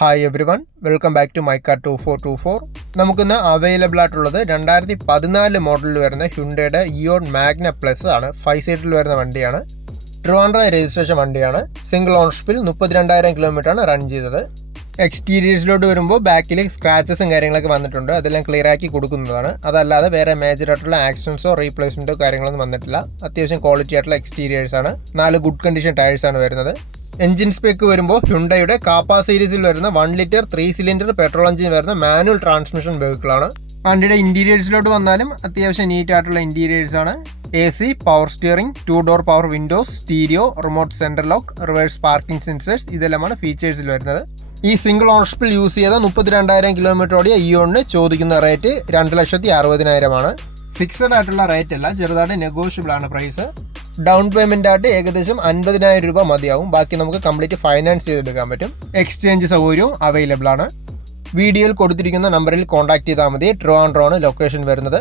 Hi everyone, welcome back to my car 2424. നമുക്കിന്ന് available ആയിട്ടുള്ളത് 2014 മോഡലിൽ വരുന്ന ഹ്യുണ്ടയുടെ ഇയോൺ മാഗ്ന പ്ലസ് ആണ്. 5 സീറ്റിൽ വരുന്ന വണ്ടിയാണ്. ട്രിവാൻഡ്രം രജിസ്ട്രേഷൻ വണ്ടിയാണ്. സിംഗിൾ ഓണർഷിപ്പിൽ 32,000 കിലോമീറ്റർ ആണ് റൺ ചെയ്തത്. എക്സ്റ്റീരിയേഴ്സിലോട്ട് വരുമ്പോൾ ബാക്കിൽ സ്ക്രാച്ചസും കാര്യങ്ങളൊക്കെ വന്നിട്ടുണ്ട്. അതെല്ലാം ക്ലിയർ ആക്കി കൊടുക്കുന്നതാണ്. അതല്ലാതെ വേറെ മേജർ ആയിട്ടുള്ള ആക്സിഡൻസോ റീപ്ലേസ്മെൻറ്റോ കാര്യങ്ങളൊന്നും വന്നിട്ടില്ല. അത്യാവശ്യം ക്വാളിറ്റി ആയിട്ടുള്ള എക്സ്റ്റീരിയേഴ്സ് ആണ്. 4 ഗുഡ് കണ്ടീഷൻ ടയേഴ്സ് ആണ് വരുന്നത്. എഞ്ചിൻ സ്പെക്ക് വരുമ്പോൾ ഹ്യുണ്ടയുടെ കാപ്പ സീരീസിൽ വരുന്ന 1 ലിറ്റർ 3 സിലിണ്ടർ പെട്രോൾ എഞ്ചിൻ വരുന്ന മാനുവൽ ട്രാൻസ്മിഷൻ വെഹിക്കിളാണ്. വണ്ടിയുടെ ഇന്റീരിയേഴ്സിലോട്ട് വന്നാലും അത്യാവശ്യം നീറ്റ് ആയിട്ടുള്ള ഇന്റീരിയേഴ്സ് ആണ്. AC, power steering, 2 door power Windows, stereo, remote central lock, reverse parking sensors ഇതെല്ലാമാണ് ഫീച്ചേഴ്സിൽ വരുന്നത്. ഈ സിംഗിൾ ഓണർഷിപ്പിൽ യൂസ് ചെയ്ത 32,000 കിലോമീറ്റർ ഓടിയ ഇയോണിന് ചോദിക്കുന്ന റേറ്റ് 2,60,000 ആണ്. ഫിക്സഡ് ആയിട്ടുള്ള റേറ്റ് അല്ല, ചെറുതായിട്ട് നെഗോഷ്യബിൾ ആണ് പ്രൈസ്. ഡൗൺ പേയ്മെന്റ് ആയിട്ട് ഏകദേശം 50,000 രൂപ മതിയാവും. ബാക്കി നമുക്ക് കംപ്ലീറ്റ് ഫൈനാൻസ് ചെയ്തെടുക്കാൻ പറ്റും. എക്സ്ചേഞ്ച് സൗകര്യവും അവൈലബിൾ ആണ്. വീഡിയോയിൽ കൊടുത്തിരിക്കുന്ന നമ്പറിൽ കോൺടാക്ട് ചെയ്താൽ മതി. ട്രിവാൻഡ്രം ആണ് ലൊക്കേഷൻ വരുന്നത്.